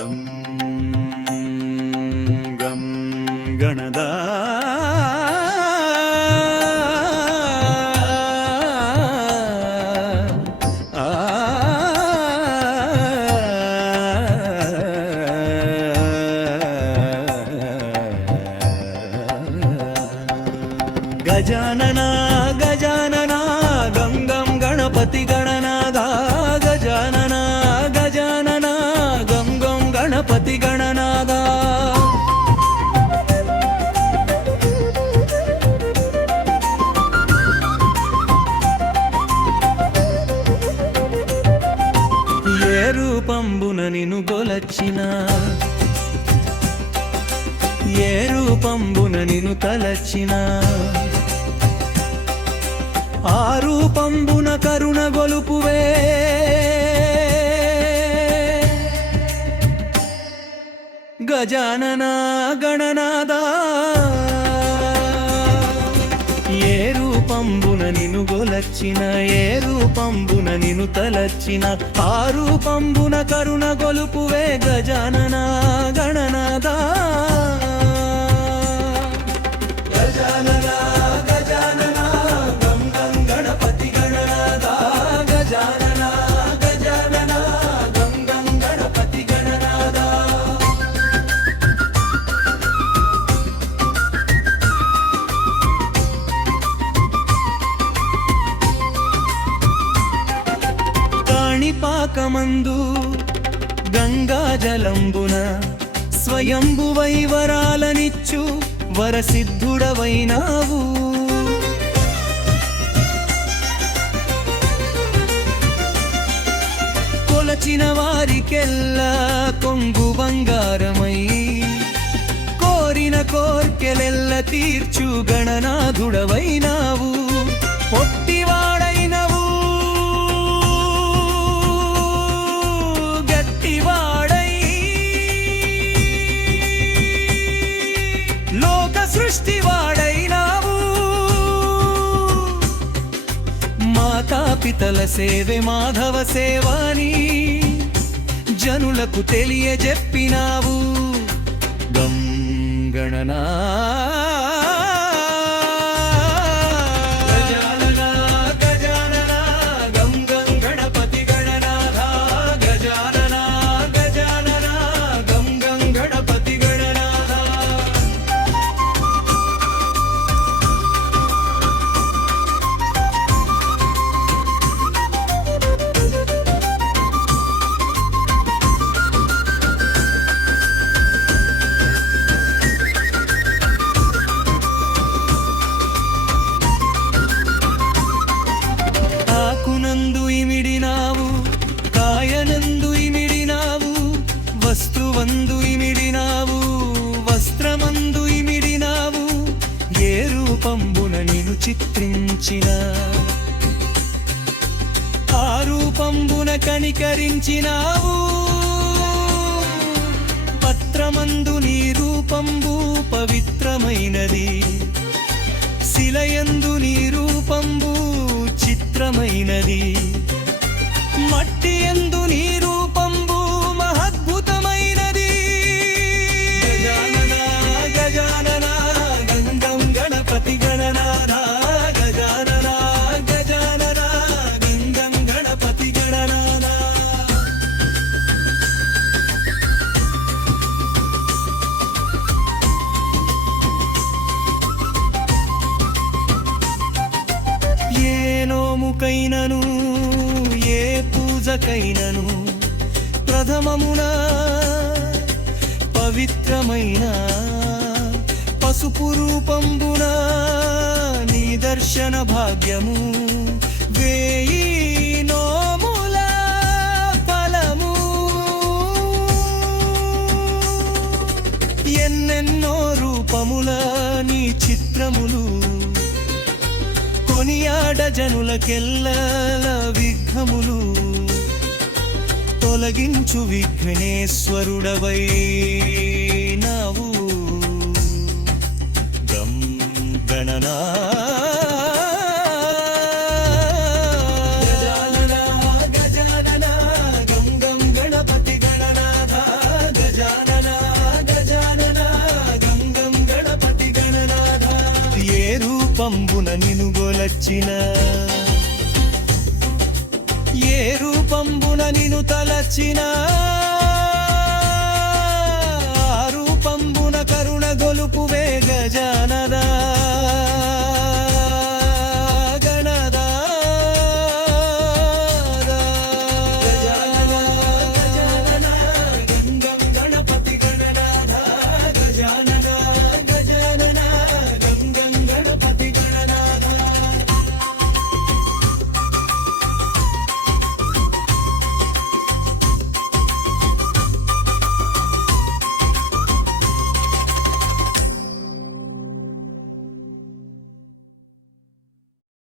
గం గం గణదా గజానన గజానన గం గం గణపతి గణనాథ గజానన గజానన గం గం గణపతి గణనాథ ఏ రూపంబున నిను గొలచిన ఏ రూపంబున నిను తలచిన ఆ రూపంబున కరుణ గొలుపువే గజానన గణనాథ ఏ రూపంబున నిను గొలచిన ఏ రూపంబున నిను తలచిన ఆ రూపంబున కరుణ గొలుపువే గజానన గణనాథ గజానన గజానన గం గం గణపతి గణనాథ గజానన గజానన గం గం గణపతి గణనాథ కాణిపాకమందు గంగాజలంబున స్వయంభువై వరాలనిచ్చు వరసిద్ధుడవైనావు కొలచిన వారికెల్లా కొంగు బంగారమై కోరిన కోర్కెలెల్ల తీర్చు గణనాథుడవైనావు పొట్టివాడైనవు గట్టివాడై లోక సృష్టివాడైనావు మాతాపితల సేవే మాధవ సేవాని జనులకు తెలియజెప్పినావు గం గణనా గజానన గజానన గం గం గణపతి గణనాథ గజానన గజానన గం గం గణపతి గణనాథ ఆకునందు ఇమిడినావు కాయనందు ఇమిడినావు వస్తువందు ఇమిడినావు వస్త్రమందు ఇమిడినావు ఏ రూపంబున నిను చిత్రించిన ఆ రూపంబున కనికరించినావు పత్రమందు నీ రూపంబు పవిత్రమైనది శిలయందు నీ రూపంబు చిత్రమైనది మట్టి యందు నీ రూపంబు మహద్భుతమైనది గజానన గజానన గం గం గణపతి గణనాథ గజానన గజానన గం గం గణపతి గణనాథ ఏ నోముకైనను ఏ పూజకైనను ప్రథమమున పవిత్రమైన పసుపు రూపంబున నీ దర్శన భాగ్యము వేయి నోముల ఫలము ఎన్నెన్నో రూపముల నీ చిత్రములు కొనియాడ జనులకెల్ల విఘ్నములు తొలగించు విఘ్నేశ్వరుడవై నావు గం గణనా గజానన గజానన గం గం గణపతి గణనాథ రూపంబున నిను గొలచిన ఏ రూపంబున నిను తలచిన ఆ రూపంబున కరుణ గొలుపువే గజానన